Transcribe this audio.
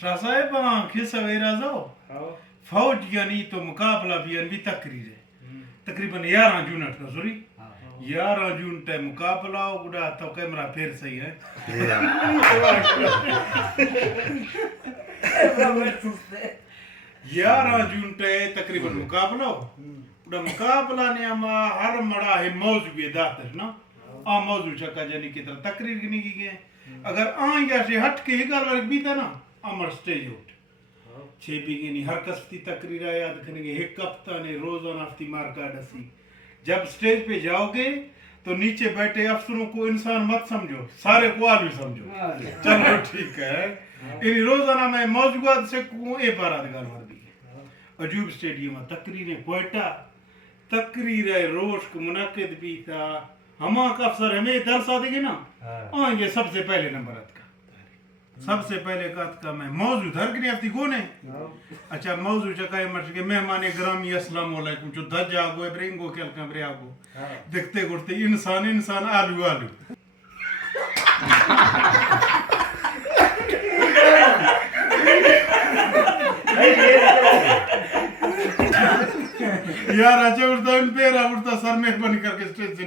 شاہ صاحب آنکھیں سویرا جاؤ فوج یعنی تو مقابلہ بھی تقریر ہے تقریباً 11 جون کا سوری 11 جون تے مقابلہ گڑا تو کیمرہ پھر صحیح ہے 11 جون تے تقریباً مقابلہ گڑا مقابلہ نے ہما ہر مڑا ہے موضوع بھی داتر نا موضوع چکا جانی کی طرح تقریر نہیں کی گئے اگر آن یا سے ہٹ کے ہی گل بھی تھا نا امر سٹیج اٹھ چھ بھی گئی ہر قسم کی تقریر یاد کریں گے ایک ہفتہ نے روزانہ ہفتی مار کارڈ سی جب سٹیج پہ جاؤ گے تو نیچے بیٹھے افسروں کو انسان مت سمجھو سارے کو آلو سمجھو چلو ٹھیک ہے یعنی روزانہ میں موضوعات سے اے پارا دگار مر بھی عجوب اسٹیڈیم تقریر کوئٹہ تقریر روش کو منعقد بھی تھا ہما کا افسر ہمیں درس آدھے گے نا یہ سب سے پہلے نمبرات کا سب سے پہلے کہت کا میں موضوع دھر کنی ہفتی کون ہے اچھا موضوع چکائے مرچ کے مہمان گرامی السلام علیکم جو دھج آگو ہے برنگو کیلکا برے آگو دیکھتے گھڑتے انسان آلو آلو یار اچھا اڑتا ان پیرا اڑتا سر مہربانی کر کے سٹیج سے